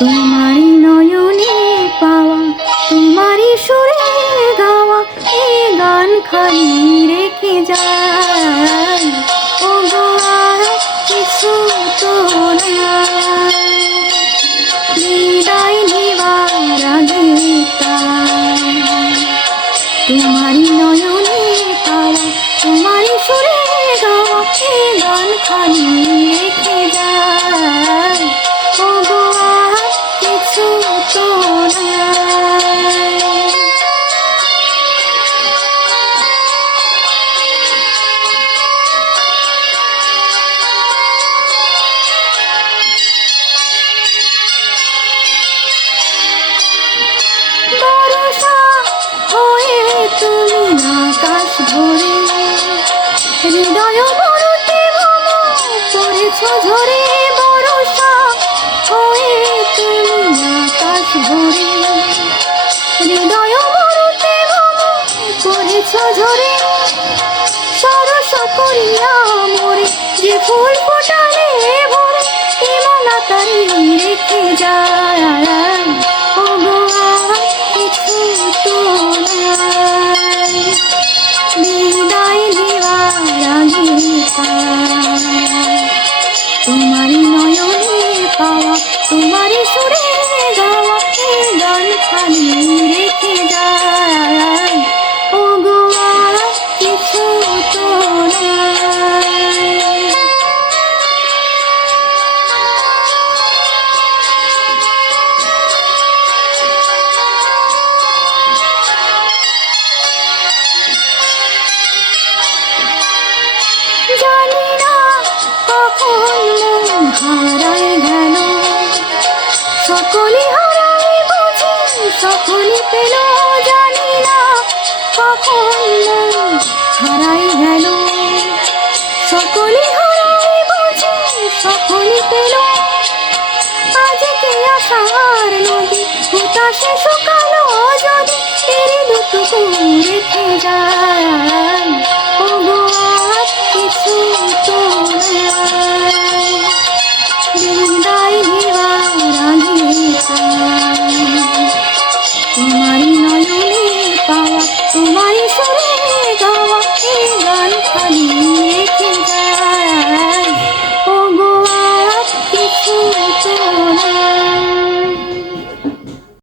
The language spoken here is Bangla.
তোমারই নয়নে পাওয়া, তোমারই সুরে গাওয়া, এ গান খালি রেখে যায় ও কিছু তো বিদায় নেবার আগে তোমারই নয়নে পাওয়া, তোমারই সুরে গাওয়া, এ গান খালি ভরে হৃদয় ভরতে মম করেছ ঝরে, বরষা হয়ে তুমি আকাশ ভরে। হৃদয় ভরতে মম ঝরে, সরস করিয়া মরে যে ফুল ফোটালে মন হারায় গেল। সকলে হারাই বুঝি জানি না কখন মন হারাই গেল। সকলে হারাই বুঝি সকলে পেল। আজকে আসার নদী, হুতাশে শুকালো যদি দুটো রেখে যায়?